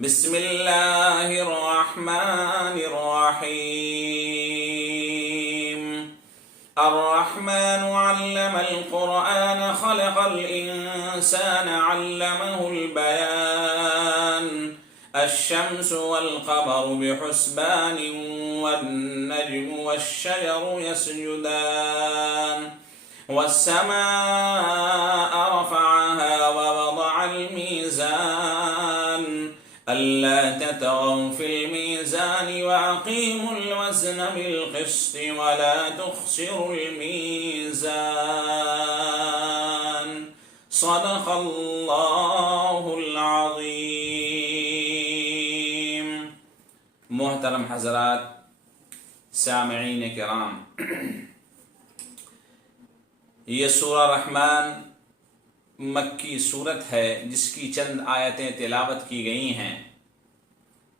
بسم اللہ الرحمن الرحیم الرحمن علم القرآن خلق الإنسان علمه البيان الشمس والقمر بحسبان والنجم والشجر يسجدان والسماء رفعها ووضع الميزان ألا تطغوا في الميزان وأقيموا الوزن بالقسط ولا تخسروا الميزان صدق اللہ العظیم۔ محترم حضرات، سامعین کرام، یہ سورہ رحمان مکی صورت ہے جس کی چند آیتیں تلاوت کی گئی ہیں۔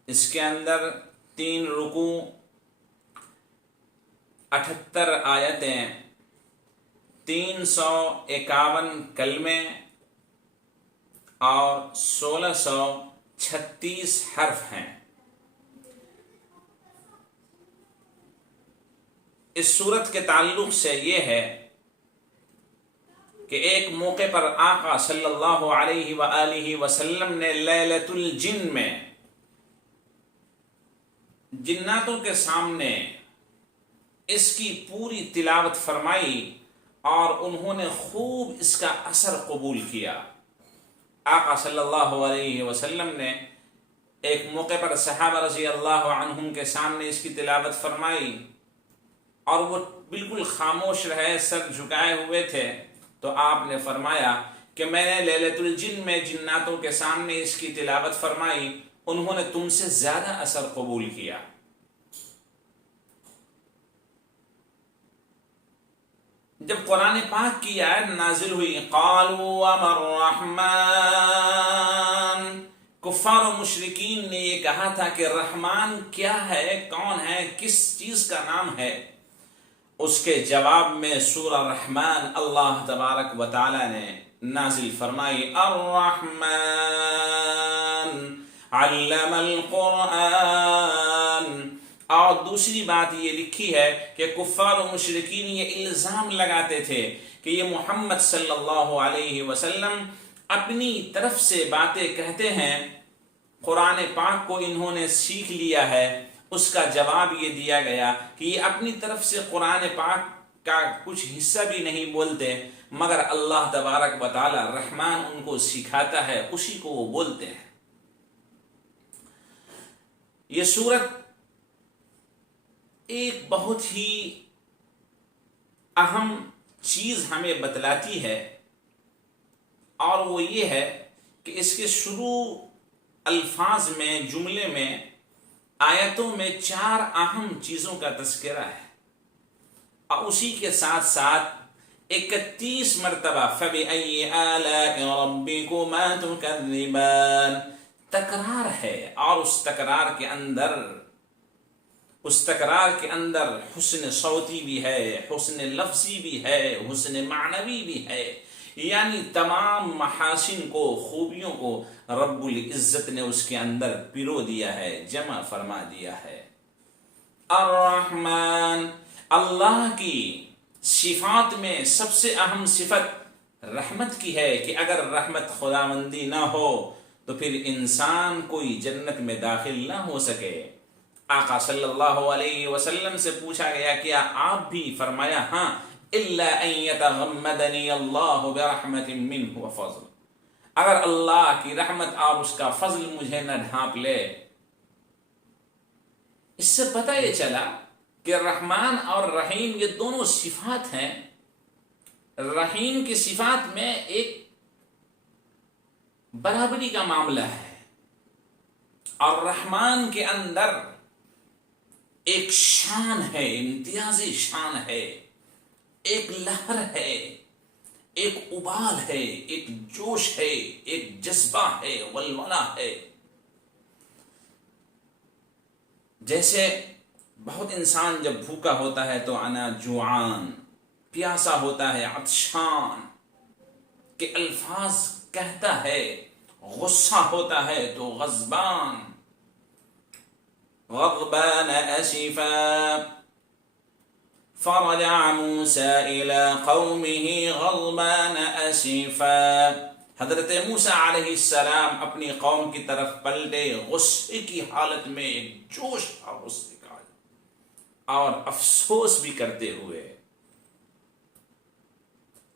اس کے اندر 3 رکوع، 78 آیتیں، 351 کلمے اور 1636 حرف ہیں۔ اس صورت کے تعلق سے یہ ہے کہ ایک موقع پر آقا صلی اللہ علیہ وآلہ وسلم نے لیلۃ الجن میں جناتوں کے سامنے اس کی پوری تلاوت فرمائی اور انہوں نے خوب اس کا اثر قبول کیا۔ آقا صلی اللہ علیہ وسلم نے ایک موقع پر صحابہ رضی اللہ عنہم کے سامنے اس کی تلاوت فرمائی اور وہ بالکل خاموش رہے، سر جھکائے ہوئے تھے، تو آپ نے فرمایا کہ میں نے لیلۃ الجن میں جناتوں کے سامنے اس کی تلاوت فرمائی، انہوں نے تم سے زیادہ اثر قبول کیا۔ جب قرآن پاک کی آیت نازل ہوئی، قالوا وما الرحمن، کفار و مشرکین نے یہ کہا تھا کہ رحمان کیا ہے، کون ہے، کس چیز کا نام ہے؟ اس کے جواب میں سورہ رحمان اللہ تبارک و تعالی نے نازل فرمائی، الرحمن علم القرآن۔ اور دوسری بات یہ لکھی ہے کہ کفار و مشرکین یہ الزام لگاتے تھے کہ یہ محمد صلی اللہ علیہ وسلم اپنی طرف سے باتیں کہتے ہیں، قرآن پاک کو انہوں نے سیکھ لیا ہے۔ اس کا جواب یہ دیا گیا کہ یہ اپنی طرف سے قرآن پاک کا کچھ حصہ بھی نہیں بولتے، مگر اللہ تبارک و تعالی رحمان ان کو سکھاتا ہے، اسی کو وہ بولتے ہیں۔ یہ سورت ایک بہت ہی اہم چیز ہمیں بتلاتی ہے، اور وہ یہ ہے کہ اس کے شروع الفاظ میں، جملے میں، آیتوں میں 4 اہم چیزوں کا تذکرہ ہے، اور اسی کے ساتھ ساتھ 31 مرتبہ فَبِأَيِّ آلَاءِ رَبِّكُمَا تُكَذِّبَانِ تکرار ہے، اور اس تکرار کے اندر حسن صوتی بھی ہے، حسن لفظی بھی ہے، حسن معنوی بھی ہے، یعنی تمام محاسن کو، خوبیوں کو رب العزت نے اس کے اندر پرو دیا ہے، جمع فرما دیا ہے۔ الرحمن، اللہ کی صفات میں سب سے اہم صفت رحمت کی ہے کہ اگر رحمت خداوندی نہ ہو تو پھر انسان کوئی جنت میں داخل نہ ہو سکے۔ آقا صلی اللہ علیہ وسلم سے پوچھا گیا کیا آپ بھی؟ فرمایا ہاں، الا ان یتغمدنی اللہ برحمت منہ وفضل، اگر اللہ کی رحمت اور اس کا فضل مجھے نہ ڈھانپ لے۔ اس سے پتہ یہ چلا کہ رحمان اور رحیم یہ دونوں صفات ہیں۔ رحیم کی صفات میں ایک برابری کا معاملہ ہے، اور رحمان کے اندر ایک شان ہے، امتیازی شان ہے، ایک لہر ہے، ایک ابال ہے، ایک جوش ہے، ایک جذبہ ہے، ولولہ ہے۔ جیسے بہت انسان جب بھوکا ہوتا ہے تو انا جوعان، پیاسا ہوتا ہے، عطشان کے الفاظ کہتا ہے، غصہ ہوتا ہے تو غضبان، غضبان اسفا، فرجع موسیٰ الی قومہ غضبان اسفا، حضرت موسیٰ علیہ السلام اپنی قوم کی طرف پلٹے غصے کی حالت میں، ایک جوش تھا غصے کا اور افسوس بھی کرتے ہوئے۔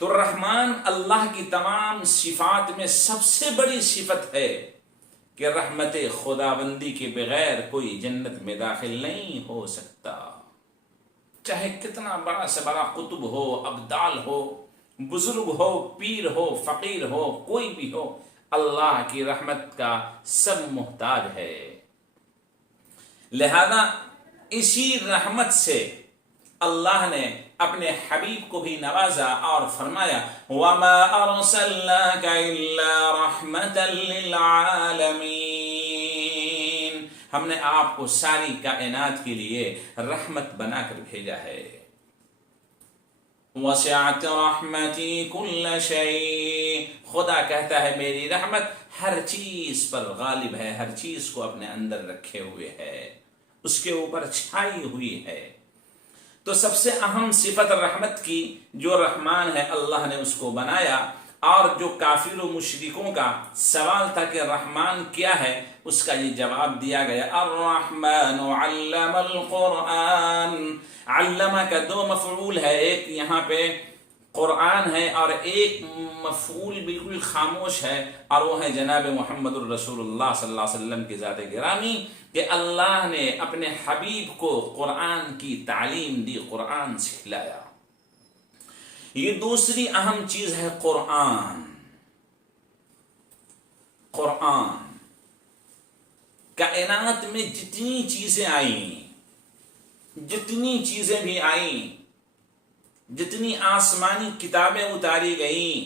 تو رحمان اللہ کی تمام صفات میں سب سے بڑی صفت ہے کہ رحمت خداوندی کے بغیر کوئی جنت میں داخل نہیں ہو سکتا، چاہے کتنا بڑا سے بڑا قطب ہو، ابدال ہو، بزرگ ہو، پیر ہو، فقیر ہو، کوئی بھی ہو، اللہ کی رحمت کا سب محتاج ہے۔ لہذا اسی رحمت سے اللہ نے اپنے حبیب کو بھی نوازا اور فرمایا وَمَا أَرْسَلْنَاكَ إِلَّا رَحْمَةً لِّلْعَالَمِينَ، ہم نے آپ کو ساری کائنات کے لیے رحمت بنا کر بھیجا ہے۔ وَسِعَتْ رَحْمَتِي كُلَّ شَيْءٍ، خدا کہتا ہے میری رحمت ہر چیز پر غالب ہے، ہر چیز کو اپنے اندر رکھے ہوئے ہے، اس کے اوپر چھائی ہوئی ہے۔ تو سب سے اہم صفت رحمت کی جو رحمان ہے اللہ نے اس کو بنایا، اور جو کافر و مشرکوں کا سوال تھا کہ رحمان کیا ہے، اس کا یہ جواب دیا گیا الرحمن علم القرآن۔ علمہ کا دو مفعول ہے، ایک یہاں پہ قرآن ہے اور ایک مفعول بالکل خاموش ہے، اور وہ ہے جناب محمد الرسول اللہ صلی اللہ علیہ وسلم کی ذات گرامی، کہ اللہ نے اپنے حبیب کو قرآن کی تعلیم دی، قرآن سکھلایا۔ یہ دوسری اہم چیز ہے قرآن۔ قرآن کائنات میں جتنی چیزیں آئیں، جتنی چیزیں بھی آئیں، جتنی آسمانی کتابیں اتاری گئیں،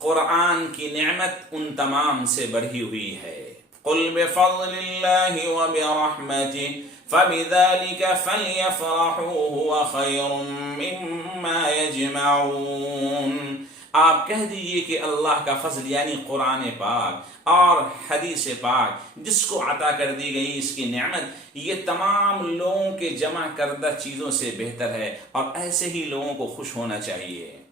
قرآن کی نعمت ان تمام سے بڑھی ہوئی ہے۔ قل بفضل اللہ وبرحمتہ فبذلك فلیفرحوا هو خیر مما یجمعون، آپ کہہ دیجئے کہ اللہ کا فضل یعنی قرآن پاک اور حدیث پاک جس کو عطا کر دی گئی، اس کی نعمت یہ تمام لوگوں کے جمع کردہ چیزوں سے بہتر ہے، اور ایسے ہی لوگوں کو خوش ہونا چاہیے۔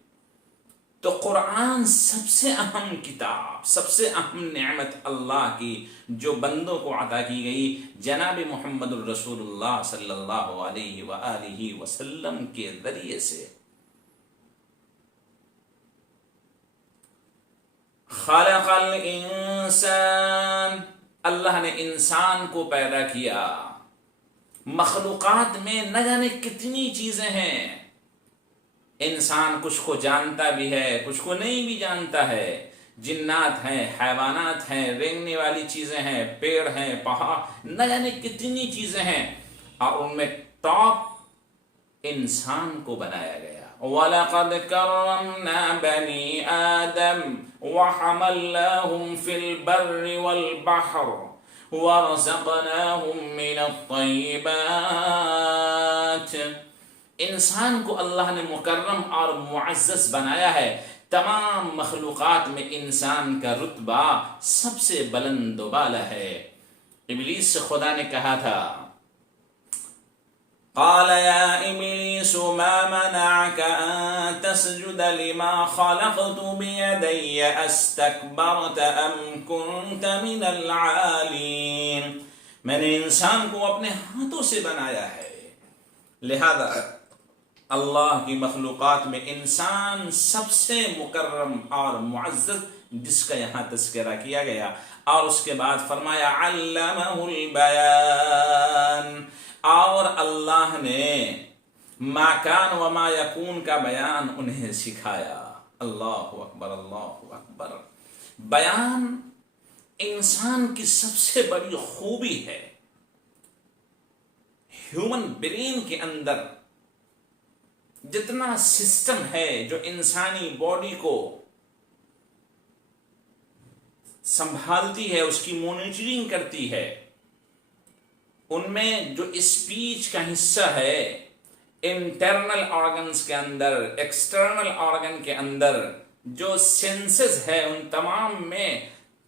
تو قرآن سب سے اہم کتاب، سب سے اہم نعمت اللہ کی جو بندوں کو عطا کی گئی جناب محمد الرسول اللہ صلی اللہ علیہ وآلہ وسلم کے ذریعے سے۔ خلق الانسان، اللہ نے انسان کو پیدا کیا۔ مخلوقات میں نہ جانے کتنی چیزیں ہیں، انسان کچھ کو جانتا بھی ہے، کچھ کو نہیں بھی جانتا ہے، جنات ہیں، حیوانات ہیں، رینگنے والی چیزیں ہیں، پیڑ ہیں، پہاڑ، نہ جانے کتنی چیزیں ہیں، اور ان میں ٹاپ انسان کو بنایا گیا۔ وَلَقَدْ كَرَّمْنَا بَنِي آدَمَ وَحَمَلْنَاهُمْ فِي الْبَرِّ وَالْبَحْرِ وَرَزَقْنَاهُمْ مِنَ الطَّيِّبَاتِ، انسان کو اللہ نے مکرم اور معزز بنایا ہے۔ تمام مخلوقات میں انسان کا رتبہ سب سے بلند و بالا ہے۔ ابلیس سے خدا نے کہا تھا قال یا ابلیس ما منعك ان تسجد لما خلقت بيدي استكبرت ام كنت من العالين، میں نے انسان کو اپنے ہاتھوں سے بنایا ہے، لہذا اللہ کی مخلوقات میں انسان سب سے مکرم اور معزز، جس کا یہاں تذکرہ کیا گیا، اور اس کے بعد فرمایا علمہ البیان، اور اللہ نے ما کان و ما یکون کا بیان انہیں سکھایا۔ اللہ اکبر، اللہ اکبر۔ بیان انسان کی سب سے بڑی خوبی ہے۔ ہیومن برین کے اندر جتنا سسٹم ہے جو انسانی باڈی کو سنبھالتی ہے، اس کی مانیٹرنگ کرتی ہے، ان میں جو اسپیچ کا حصہ ہے، انٹرنل آرگنز کے اندر، ایکسٹرنل آرگن کے اندر جو سینسز ہے، ان تمام میں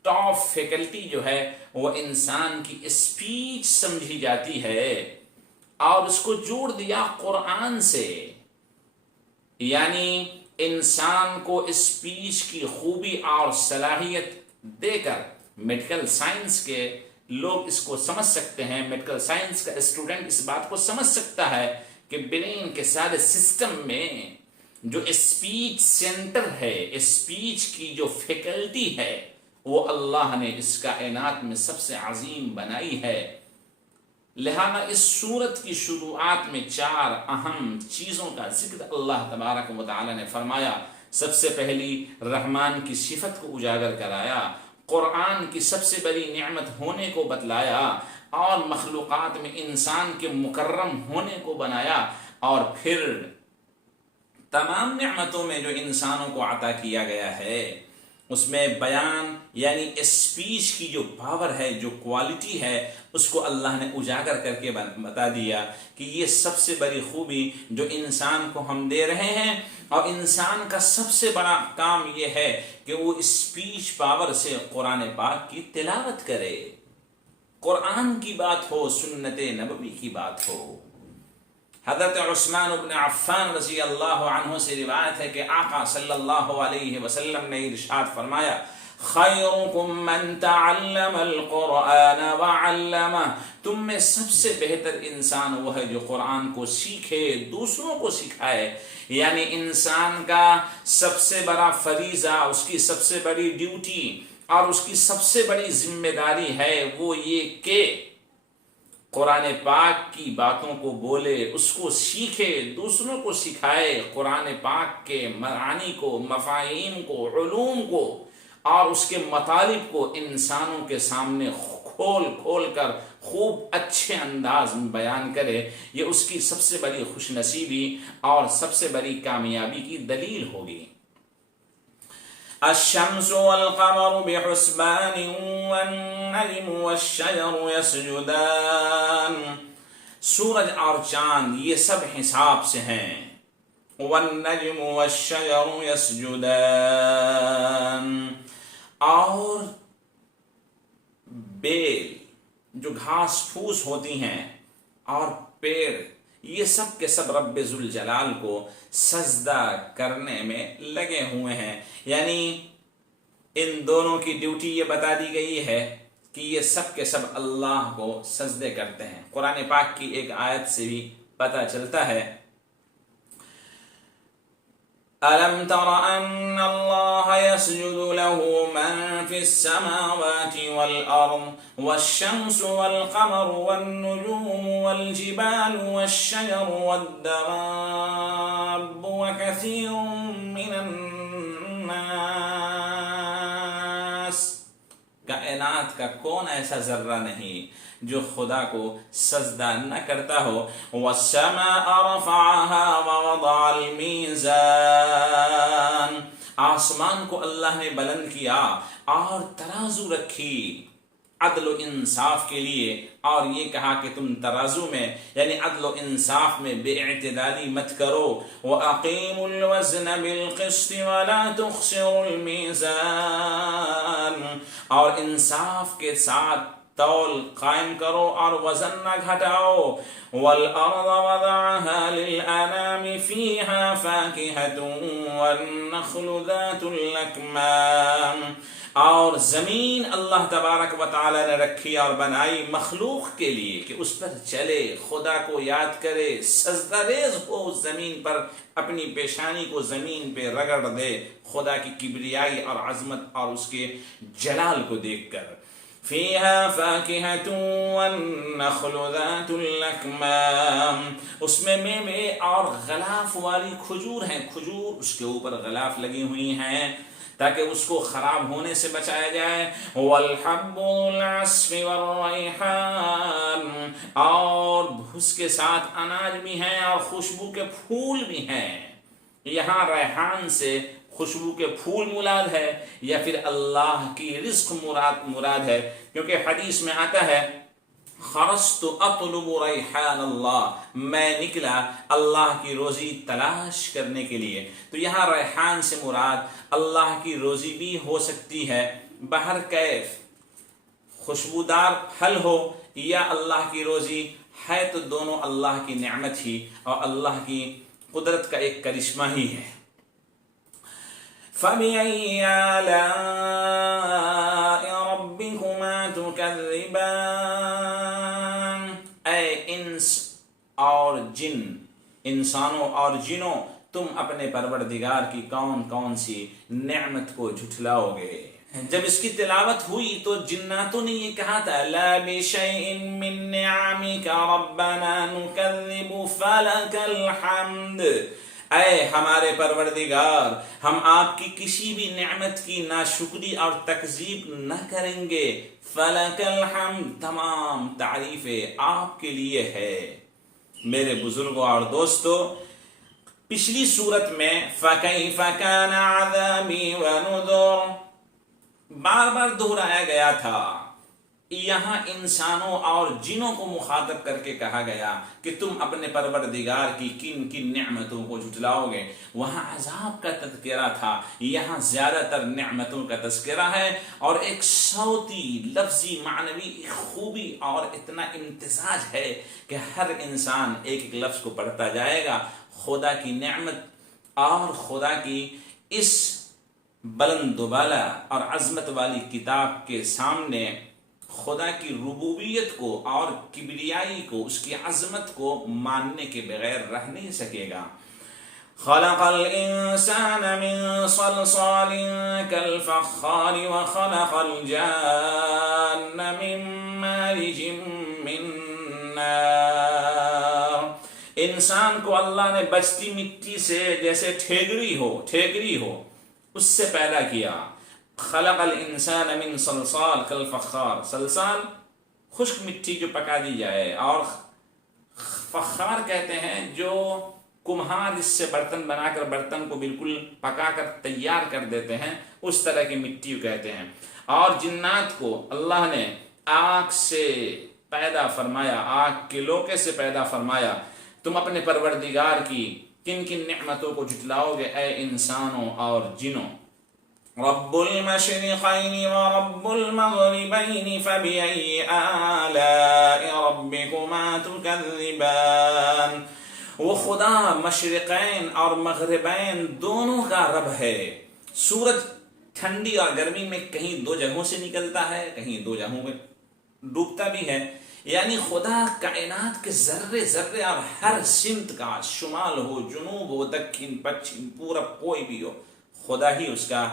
ٹاپ فیکلٹی جو ہے وہ انسان کی اسپیچ سمجھی جاتی ہے، اور اس کو جوڑ دیا قرآن سے، یعنی انسان کو اسپیچ کی خوبی اور صلاحیت دے کر میڈیکل سائنس کے لوگ اس کو سمجھ سکتے ہیں، میڈیکل سائنس کا اسٹوڈنٹ اس بات کو سمجھ سکتا ہے کہ برین کے سارے سسٹم میں جو اسپیچ سینٹر ہے، اسپیچ کی جو فیکلٹی ہے، وہ اللہ نے اس کائنات میں سب سے عظیم بنائی ہے۔ لہذا اس سورت کی شروعات میں 4 اہم چیزوں کا ذکر اللہ تبارک و تعالی نے فرمایا۔ سب سے پہلی رحمان کی صفت کو اجاگر کرایا، قرآن کی سب سے بڑی نعمت ہونے کو بتلایا، اور مخلوقات میں انسان کے مکرم ہونے کو بنایا، اور پھر تمام نعمتوں میں جو انسانوں کو عطا کیا گیا ہے اس میں بیان یعنی اسپیچ کی جو پاور ہے، جو کوالٹی ہے، اس کو اللہ نے اجاگر کر کے بتا دیا کہ یہ سب سے بڑی خوبی جو انسان کو ہم دے رہے ہیں، اور انسان کا سب سے بڑا کام یہ ہے کہ وہ اسپیچ پاور سے قرآن پاک کی تلاوت کرے، قرآن کی بات ہو، سنت نبوی کی بات ہو۔ حضرت عثمان بن عفان رضی اللہ عنہ سے روایت ہے کہ آقا صلی اللہ علیہ وسلم نے ارشاد فرمایا، خیرکم من تعلم القرآن وعلمہ، تم میں سب سے بہتر انسان وہ ہے جو قرآن کو سیکھے، دوسروں کو سکھائے۔ یعنی انسان کا سب سے بڑا فریضہ، اس کی سب سے بڑی ڈیوٹی اور اس کی سب سے بڑی ذمہ داری ہے وہ یہ کہ قرآن پاک کی باتوں کو بولے، اس کو سیکھے، دوسروں کو سکھائے، قرآن پاک کے معانی کو، مفاہیم کو، علوم کو اور اس کے مطالب کو انسانوں کے سامنے کھول کھول کر خوب اچھے انداز میں بیان کرے۔ یہ اس کی سب سے بڑی خوش نصیبی اور سب سے بڑی کامیابی کی دلیل ہوگی۔ الشمس والقمر بحسبان والنجم والشجر يسجدان، سورج اور چاند یہ سب حساب سے ہیں۔ والنجم والشجر يسجدان، اور بیل جو گھاس پھوس ہوتی ہیں اور پیڑ، یہ سب کے سب رب ذوالجلال کو سجدہ کرنے میں لگے ہوئے ہیں۔ یعنی ان دونوں کی ڈیوٹی یہ بتا دی گئی ہے کہ یہ سب کے سب اللہ کو سجدے کرتے ہیں۔ قرآن پاک کی ایک آیت سے بھی پتہ چلتا ہے، أَلَمْ تَرَ أَنَّ اللَّهَ يَسْجُدُ لَهُ مَنْ فِي السَّمَاوَاتِ وَالْأَرْضِ وَالشَّمْسُ وَالْقَمَرُ وَالنُّجُومُ وَالْجِبَالُ وَالشَّجَرُ وَالدَّوَابُّ وَكَثِيرٌ مِّنَ النَّاسِ، کائنات کا کون ایسا ذرہ نہیں جو خدا کو سجدہ نہ کرتا ہو۔ وَالسَّمَاءَ رَفَعَهَا وَوَضَعَ الْمِيزَانَ، آسمان کو اللہ نے بلند کیا اور ترازو رکھی عدل و انصاف کے لیے، اور یہ کہا کہ تم ترازو میں یعنی عدل و انصاف میں بے اعتدالی مت کرو۔ وَأَقِيمُوا الْوَزْنَ بِالْقِسْطِ وَلَا تُخْسِرُوا الْمِيزَانَ، اور انصاف کے ساتھ تول قائم کرو اور وزن نہ گھٹاؤ۔ وَالْأَرْضَ وَضَعَهَا لِلْأَنَامِ فِيهَا فَاكِهَةٌ وَالنَّخْلُ ذَاتُ الْأَكْمَامِ، اور زمین اللہ تبارک و تعالی نے رکھی اور بنائی مخلوق کے لیے کہ اس پر چلے، خدا کو یاد کرے، سجدہ ریز ہو اس زمین پر، اپنی پیشانی کو زمین پہ رگڑ دے خدا کی کبریائی اور عظمت اور اس کے جلال کو دیکھ کر۔ فِيهَا فَاكِهَةٌ وَالنَّخْلُ ذَاتُ الْأَكْمَامِ، اس میں میوے اور غلاف والی کھجور ہیں، کھجور اس کے اوپر غلاف لگی ہوئی ہیں تاکہ اس کو خراب ہونے سے بچایا جائے۔ وَالْحَبُّ الْعَصْفِ وَالرَّيْحَانُ، اور اس کے ساتھ اناج بھی ہیں اور خوشبو کے پھول بھی ہیں۔ یہاں ریحان سے خوشبو کے پھول مراد ہے یا پھر اللہ کی رزق مراد ہے، کیونکہ حدیث میں آتا ہے خرجت اطلب ریحان اللہ، میں نکلا اللہ کی روزی تلاش کرنے کے لیے۔ تو یہاں ریحان سے مراد اللہ کی روزی بھی ہو سکتی ہے بہر کیف خوشبودار پھل ہو یا اللہ کی روزی ہے، تو دونوں اللہ کی نعمت ہی اور اللہ کی قدرت کا ایک کرشمہ ہی ہے۔ فَبِأَيِّ آلَاءِ رَبِّكُمَا تُكَذِّبَانِ، اے انس اور جن، انسانوں اور جنوں، تم اپنے پروردگار کی کون کون سی نعمت کو جھٹلاؤ گے؟ جب اس کی تلاوت ہوئی تو جناتوں نے یہ کہا تھا لا بشیء من نعمک ربنا نکذب فلک الحمد، اے ہمارے پروردگار ہم آپ کی کسی بھی نعمت کی ناشکری اور تکذیب نہ کریں گے، فلک الحمد تمام تعریفیں آپ کے لیے ہے۔ میرے بزرگوں اور دوستو، پچھلی صورت میں فَكَيْفَ كَانَ عَذَابِي وَنُذُرِ بار بار دہرایا گیا تھا، یہاں انسانوں اور جنوں کو مخاطب کر کے کہا گیا کہ تم اپنے پروردگار کی کن کن نعمتوں کو جھٹلاؤ گے۔ وہاں عذاب کا تذکرہ تھا، یہاں زیادہ تر نعمتوں کا تذکرہ ہے، اور ایک صوتی لفظی معنوی خوبی اور اتنا امتزاج ہے کہ ہر انسان ایک ایک لفظ کو پڑھتا جائے گا۔ خدا کی نعمت اور خدا کی اس بلند و بالا اور عظمت والی کتاب کے سامنے خدا کی ربوبیت کو اور کبریائی کو، اس کی عظمت کو ماننے کے بغیر رہ نہیں سکے گا۔ خلق الانسان من صلصال كالفخار وخلق الجان من مارج من نار، انسان کو اللہ نے بجتی مٹی سے جیسے ٹھیکری ہو اس سے پیدا کیا۔ خلق الانسان من صلصال کالفخار، صلصال خشک مٹی جو پکا دی جائے، اور فخار کہتے ہیں جو کمہار اس سے برتن بنا کر برتن کو بالکل پکا کر تیار کر دیتے ہیں، اس طرح کی مٹی کہتے ہیں۔ اور جنات کو اللہ نے آگ سے پیدا فرمایا، آگ کے لوکے سے پیدا فرمایا۔ تم اپنے پروردگار کی کن کن نعمتوں کو جھٹلاؤ گے اے انسانوں اور جنوں؟ رب المشرقین ورب المغربین فبأي آلاء ربکما تکذبان، وہ خدا مشرقین اور مغربین دونوں کا رب ہے۔ سورج ٹھنڈی اور گرمی میں کہیں دو جگہوں سے نکلتا ہے، کہیں دو جگہوں میں ڈوبتا بھی ہے، یعنی خدا کائنات کے ذرے ذرے اور ہر سمت کا، شمال ہو، جنوب ہو، دکن، پچھم، پورب، کوئی بھی ہو، خدا ہی اس کا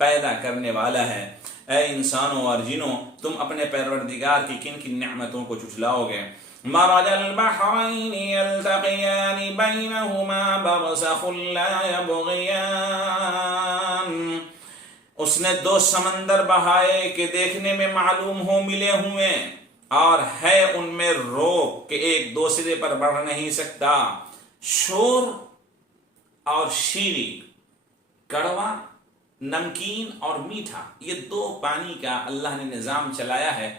پیدا کرنے والا ہے۔ اے انسانوں اور جنوں، تم اپنے پروردگار کی کن کن نعمتوں کو جھٹلاؤ گے؟ مرج البحرین یلتقیان بینہما برزخ لا یبغیان، اس نے دو سمندر بہائے کہ دیکھنے میں معلوم ہو ملے ہوئے، اور ہے ان میں روک کہ ایک دوسرے پر بڑھ نہیں سکتا۔ شور اور شیریں، کڑوا، نمکین اور میٹھا، یہ دو پانی کا اللہ نے نظام چلایا ہے،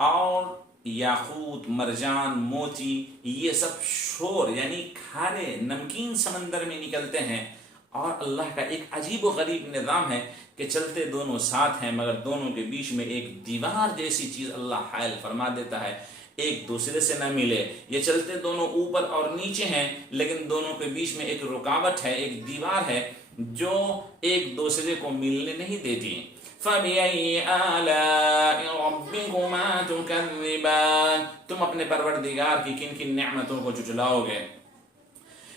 اور یاقوت، مرجان، موتی، یہ سب شور یعنی کھارے نمکین سمندر میں نکلتے ہیں، اور اللہ کا ایک عجیب و غریب نظام ہے کہ چلتے دونوں ساتھ ہیں، مگر دونوں کے بیچ میں ایک دیوار جیسی چیز اللہ حائل فرما دیتا ہے، ایک دوسرے سے نہ ملے۔ یہ چلتے دونوں اوپر اور نیچے ہیں، لیکن دونوں کے بیچ میں ایک رکاوٹ ہے، ایک دیوار ہے جو ایک دوسرے کو ملنے نہیں دیتی۔ فَبِأَيِّ آلَاءِ رَبِّكُمَا تُكَذِّبَانِ، تم اپنے پروردگار کی کن کن نعمتوں کو جھٹلاؤ گے؟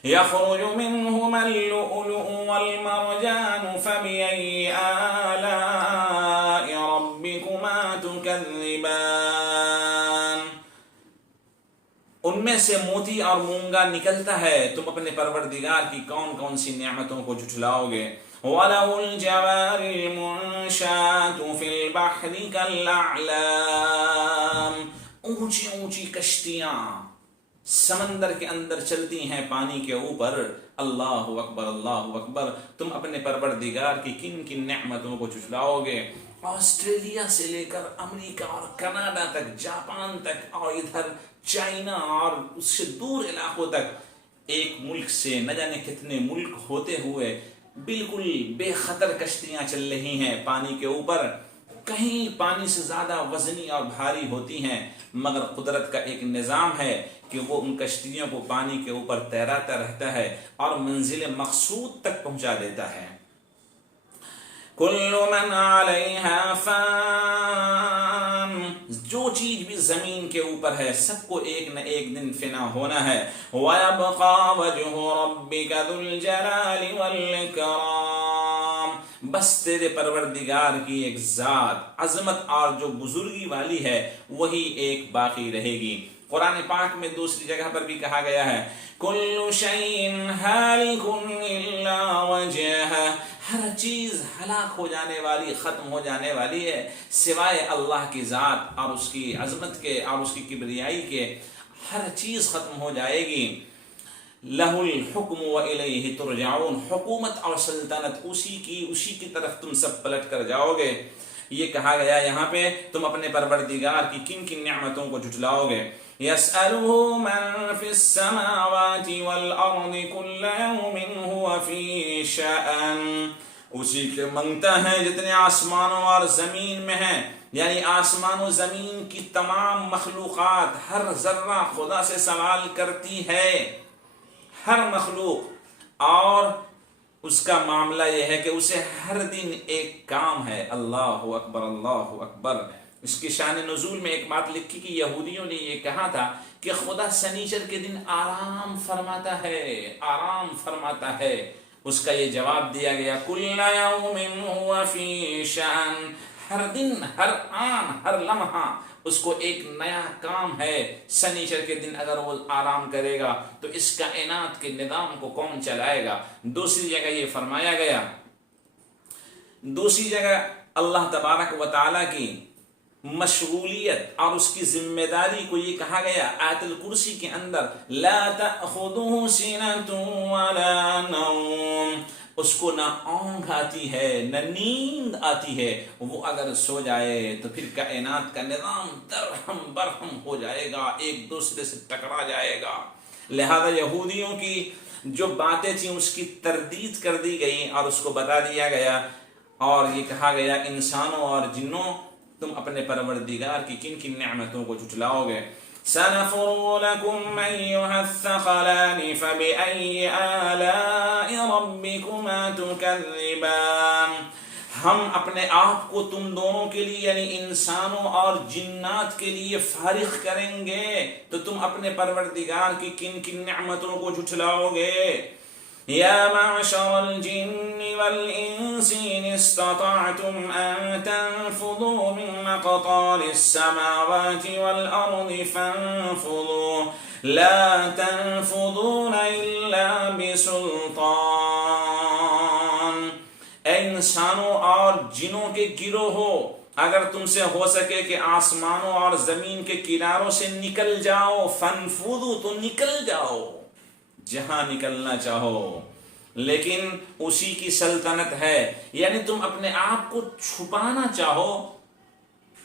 يخرج منهما اللؤلؤ والمرجان فبأي آلاء ربكما تكذبان، ان میں سے موتی اور مونگا نکلتا ہے، تم اپنے پروردگار کی کون کون سی نعمتوں کو جھٹلاؤ گے؟ وَلَهُ الْجَوَارِ الْمُنشَآتُ فِي الْبَحْرِ كَالْأَعْلَامِ، اونچی اونچی کشتیاں سمندر کے اندر چلتی ہیں پانی کے اوپر۔ اللہ اکبر، اللہ اکبر، تم اپنے پروردگار کی کن کن نعمتوں کو جھٹلاؤ گے؟ آسٹریلیا سے لے کر امریکہ اور کینیڈا تک، جاپان تک، اور ادھر چائنا اور اس سے دور علاقوں تک، ایک ملک سے نہ جانے کتنے ملک ہوتے ہوئے بالکل بے خطر کشتیاں چل رہی ہیں پانی کے اوپر۔ کہیں پانی سے زیادہ وزنی اور بھاری ہوتی ہیں، مگر قدرت کا ایک نظام ہے کہ وہ ان کشتیوں کو پانی کے اوپر تیراتا رہتا ہے اور منزل مقصود تک پہنچا دیتا ہے۔ کل من علیہا فان، جو چیز بھی زمین کے اوپر ہے سب کو ایک نہ ایک دن فنا ہونا ہے۔ وَيَبْقَى وَجْهُ رَبِّكَ ذُو الْجَلَالِ وَالْإِكْرَامِ، بس تیرے پروردگار کی ایک ذات عظمت اور جو بزرگی والی ہے وہی ایک باقی رہے گی۔ قرآن پاک میں دوسری جگہ پر بھی کہا گیا ہے کل شیء ہالک الا وجہہ، ہر چیز ہلاک ہو جانے والی، ختم ہو جانے والی ہے سوائے اللہ کی ذات اور اس کی عظمت کے اور اس کی کبریائی کے، ہر چیز ختم ہو جائے گی۔ لہ الحکم والیہ ترجعون، حکومت اور سلطنت اسی کی طرف تم سب پلٹ کر جاؤ گے۔ یہ کہا گیا یہاں پہ تم اپنے پروردگار کی کن کن نعمتوں کو جھٹلاؤ گے۔ يسأله من في السماوات والأرض كل يوم هو في شأن، اسی کے منگتا ہے جتنے آسمانوں اور زمین میں ہیں، یعنی آسمان و زمین کی تمام مخلوقات ہر ذرہ خدا سے سوال کرتی ہے، ہر مخلوق، اور اس کا معاملہ یہ ہے کہ اسے ہر دن ایک کام ہے۔ اللہ اکبر اللہ اکبر۔ اس کی شان نزول میں ایک بات لکھی کہ یہودیوں نے یہ کہا تھا کہ خدا سنیچر کے دن آرام فرماتا ہے، آرام فرماتا ہے۔ اس کا یہ جواب دیا گیا کل یوم هو فی شأن، ہر دن، ہر آن، ہر لمحہ اس کو ایک نیا کام ہے۔ سنیچر کے دن اگر وہ آرام کرے گا تو اس کائنات کے نظام کو کون چلائے گا؟ دوسری جگہ یہ فرمایا گیا، دوسری جگہ اللہ تبارک و تعالیٰ کی مشغولیت اور اس کی ذمہ داری کو یہ کہا گیا آیت الکرسی کے اندر لا تأخذہ سنۃ ولا نوم، اس کو نہ اونگ آتی ہے نہ نیند آتی ہے، وہ اگر سو جائے تو پھر کائنات کا نظام درہم برہم ہو جائے گا، ایک دوسرے سے ٹکرا جائے گا۔ لہذا یہودیوں کی جو باتیں تھیں اس کی تردید کر دی گئی اور اس کو بتا دیا گیا، اور یہ کہا گیا انسانوں اور جنوں تم اپنے پروردگار کی کن کن نعمتوں کو جھٹلاؤ گے۔ سَنَفْرُغُ لَكُمْ أَيُّهَا الثَّقَلَانِ فَبِأَيِّ آلَاءِ رَبِّكُمَا تُكَذِّبَانِ، ہم اپنے آپ کو تم دونوں کے لیے یعنی انسانوں اور جنات کے لیے فارغ کریں گے تو تم اپنے پروردگار کی کن کن نعمتوں کو جھٹلاؤ گے۔ یا معشر الجن والانس ان استطعتم ان تنفذوا من اقطار السماوات والارض فانفذوا لا تنفذون الا بسلطان، اے انسانوں اور جنوں کے گروہو، اگر تم سے ہو سکے کہ آسمانوں اور زمین کے کناروں سے نکل جاؤ، فانفذوا تو نکل جاؤ جہاں نکلنا چاہو، لیکن اسی کی سلطنت ہے، یعنی تم اپنے آپ کو چھپانا چاہو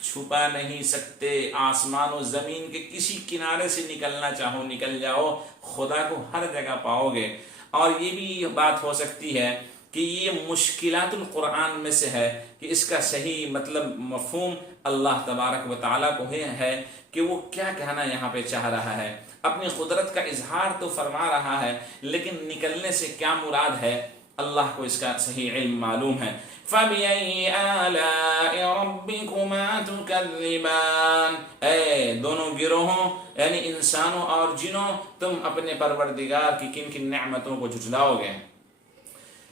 چھپا نہیں سکتے، آسمان و زمین کے کسی کنارے سے نکلنا چاہو نکل جاؤ، خدا کو ہر جگہ پاؤ گے۔ اور یہ بھی بات ہو سکتی ہے کہ یہ مشکلات القرآن میں سے ہے کہ اس کا صحیح مطلب مفہوم اللہ تبارک و تعالیٰ کو ہے کہ وہ کیا کہنا یہاں پہ چاہ رہا ہے۔ اپنی قدرت کا اظہار تو فرما رہا ہے لیکن نکلنے سے کیا مراد ہے اللہ کو اس کا صحیح علم معلوم ہے۔ فَبِأَيِّ آلَاءِ رَبِّكُمَا تُكَذِّبَانِ، اے دونوں گروہوں یعنی انسانوں اور جنوں تم اپنے پروردگار کی کن کن نعمتوں کو جھٹلاؤ گے۔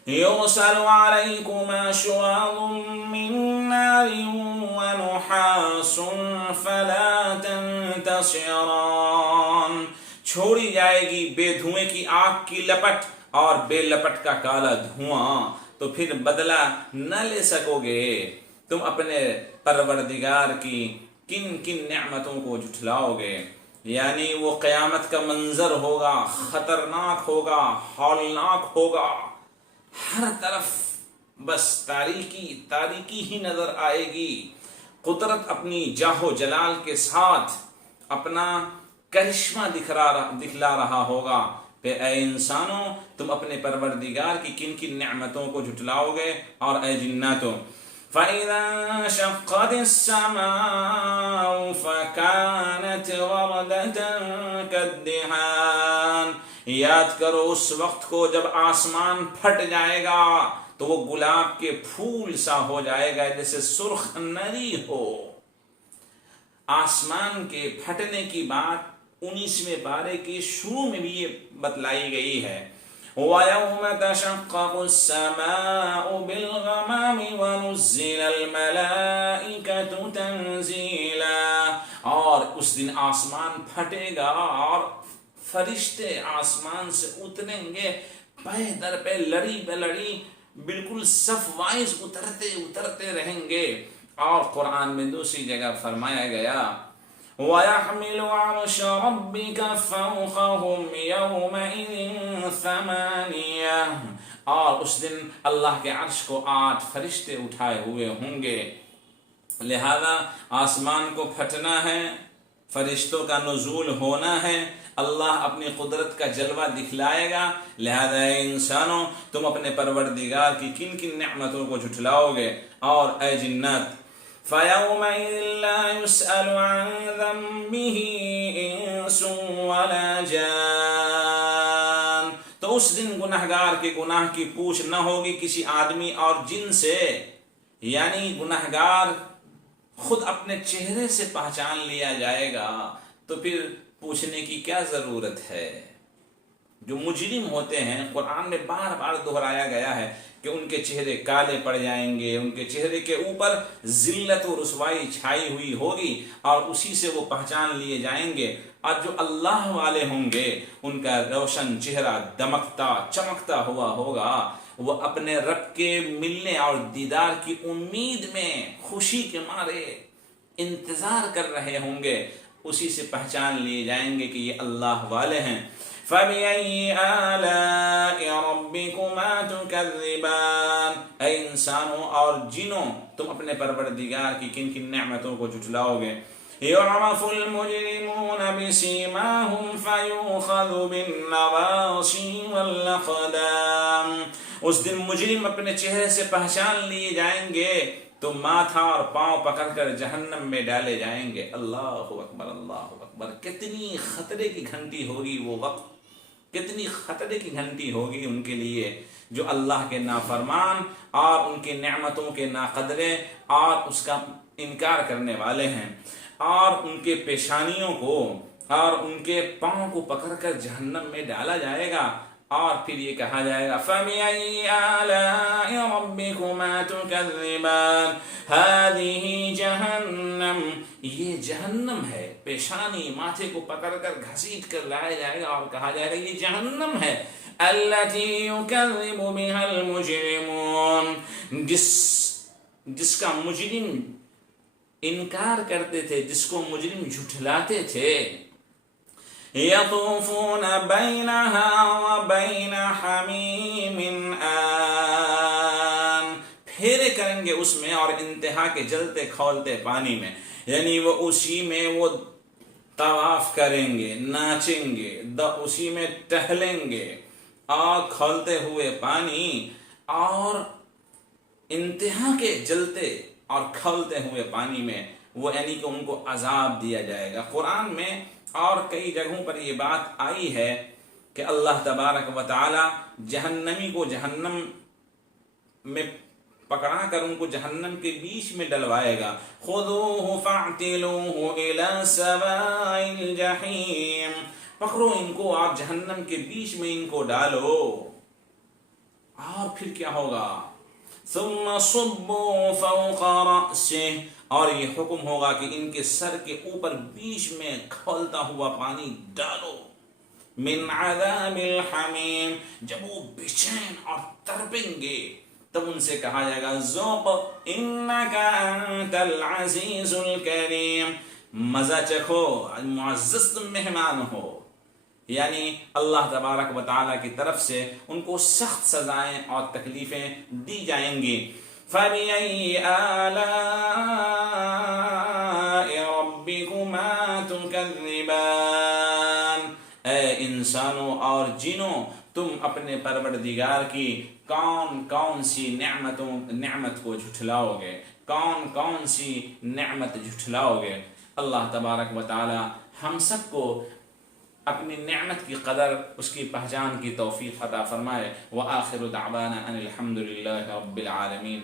يُرْسَلُ عَلَيْكُمَا شُوَاظٌ مِّن نَّارٍ وَنُحَاسٌ فَلَا تَنتَصِرَانِ، چھوڑی جائے گی بے دھوئیں کی آگ کی لپٹ اور بے لپٹ کا کالا دھواں، تو پھر بدلہ نہ لے سکو گے۔ تم اپنے پروردگار کی کن کن نعمتوں کو جھٹلاؤ گے، یعنی وہ قیامت کا منظر ہوگا، خطرناک ہوگا، ہولناک ہوگا، ہر طرف بس تاریکی تاریکی ہی نظر آئے گی۔ قدرت اپنی جاہ و جلال کے ساتھ اپنا کرشمہ دکھلا رہا ہوگا۔ کہ اے انسانوں تم اپنے پروردگار کی کن کن نعمتوں کو جھٹلاؤ گے، اور اے جناتوں فَإِذَا انشَقَّتِ السَّمَاءُ فَكَانَتْ وَرْدَةً كَالدِّهَانِ، یاد کرو اس وقت کو جب آسمان پھٹ جائے گا تو وہ گلاب کے پھول سا ہو جائے گا جیسے سرخ نری ہو۔ آسمان کے پھٹنے کی بات 19ویں پارے کی شروع میں بھی یہ بتلائی گئی ہے۔ وَيَوْمَ تَشَقَّقُ السَّمَاءُ بِالْغَمَامِ وَنُزِّلَ الْمَلَائِكَةُ تَنزِيلًا، اور اس دن آسمان پھٹے گا اور فرشتے آسمان سے اتریں گے پہ در پہ، لڑی بہ لڑی، بالکل صف وائز اترتے اترتے رہیں گے۔ اور قرآن میں دوسری جگہ فرمایا گیا وَيَحْمِلُ عَرْشَ رَبِّكَ فَوْقَهُمْ يَوْمَئِذٍ ثَمَانِيَةٌ، اور اس دن اللہ کے عرش کو 8 فرشتے اٹھائے ہوئے ہوں گے۔ لہذا آسمان کو پھٹنا ہے، فرشتوں کا نزول ہونا ہے، اللہ اپنی قدرت کا جلوہ دکھلائے گا۔ لہذا اے انسانوں، تم اپنے پروردگار کی کن کن نعمتوں کو جھٹلاؤ گے؟ اور اے جنات، فَيَوْمَئِذٍ لَا يُسْأَلُ عَنْ ذَنبِهِ إِنسٌ وَلَا جَانٌ، تو اس دن گناہگار کے گناہ کی پوچھ نہ ہوگی کسی آدمی اور جن سے، یعنی گناہگار خود اپنے چہرے سے پہچان لیا جائے گا تو پھر پوچھنے کی کیا ضرورت ہے؟ جو مجرم ہوتے ہیں، قرآن میں بار بار دہرایا گیا ہے کہ ان کے چہرے کالے پڑ جائیں گے، ان کے چہرے کے اوپر ذلت و رسوائی چھائی ہوئی ہوگی اور اسی سے وہ پہچان لیے جائیں گے۔ اور جو اللہ والے ہوں گے ان کا روشن چہرہ دمکتا چمکتا ہوا ہوگا، وہ اپنے رب کے ملنے اور دیدار کی امید میں خوشی کے مارے انتظار کر رہے ہوں گے، اسی سے پہچان لیے جائیں گے کہ یہ اللہ والے ہیں۔ فَبِأَيِّ آلَاءِ رَبِّكُمَا تُكَذِّبَانِ، اے انسانوں اور جنوں، تم اپنے پروردگار کی کن کن نعمتوں کو جھٹلاؤ گے؟ يُعْرَفُ الْمُجْرِمُونَ بِسِيمَاهُمْ فَيُؤْخَذُ بِالنَّوَاصِي وَالْأَقْدَامِ، اس دن مجرم اپنے چہرے سے پہچان لیے جائیں گے تو ماتھا اور پاؤں پکڑ کر جہنم میں ڈالے جائیں گے۔ اللہ اکبر، اللہ اکبر! کتنی خطرے کی گھنٹی ہوگی وہ وقت، کتنی خطرے کی گھنٹی ہوگی ان کے لیے جو اللہ کے نافرمان اور ان کی نعمتوں کے ناقدرے اور اس کا انکار کرنے والے ہیں۔ اور ان کے پیشانیوں کو اور ان کے پاؤں کو پکڑ کر جہنم میں ڈالا جائے گا، اور پھر یہ کہا جائے گا فَبِأَيِّ آلَاءِ رَبِّكُمَا تُكَذِّبَانِ هَذِهِ جَهَنَّمُ، یہ جہنم ہے۔ پیشانی ماتھے کو پکڑ کر گھسیٹ کر لایا جائے گا اور کہا جائے گا یہ جہنم ہے۔ الَّتِي يُكَذِّبُ بِهَا الْمُجْرِمُونَ، جس کا مجرم انکار کرتے تھے، جس کو مجرم جھٹلاتے تھے۔ يَطُوفُونَ بَيْنَهَا وَبَيْنَ حَمِيمٍ آن، پھیرے کریں گے اس میں اور انتہا کے جلتے کھولتے پانی میں، یعنی وہ اسی میں وہ طواف کریں گے، ناچیں گے، اسی میں ٹہلیں گے، اور کھولتے ہوئے پانی اور انتہا کے جلتے اور کھولتے ہوئے پانی میں وہ، یعنی کہ ان کو عذاب دیا جائے گا۔ قرآن میں اور کئی جگہوں پر یہ بات آئی ہے کہ اللہ تبارک و تعالی جہنمی کو جہنم میں پکڑا کر ان کو جہنم کے بیچ میں ڈلوائے گا۔ خُذُوهُ فَاعْتِلُوهُ إِلَى سَوَاءِ الْجَحِيمِ، پکڑو ان کو آپ جہنم کے بیچ میں ان کو ڈالو۔ اور پھر کیا ہوگا؟ ثُمَّ صُبُّوا فَوْقَ رَأْسِهِ، اور یہ حکم ہوگا کہ ان کے سر کے اوپر بیچ میں کھولتا ہوا پانی ڈالو۔ من عذاب الحمیم، جب وہ بے-چین اور تڑپیں گے تب ان سے کہا جائے گا ذوق انک انت العزیز الکریم، مزہ چکھو، معزز تم مہمان ہو۔ یعنی اللہ تبارک و تعالیٰ کی طرف سے ان کو سخت سزائیں اور تکلیفیں دی جائیں گی۔ فَبِأَيِّ آلَاءِ رَبِّكُمَا تُكَذِّبَانِ، اے انسان انسانوں اور جنوں تم اپنے پروردگار کی کون کون سی نعمت کو جھٹلاؤ گے، کون کون سی نعمت جھٹلاؤ گے۔ اللہ تبارک و تعالی ہم سب کو اپنی نعمت کی قدر، اس کی پہچان کی توفیق عطا فرمائے۔ وآخر دعوانا ان الحمد للہ رب العالمین۔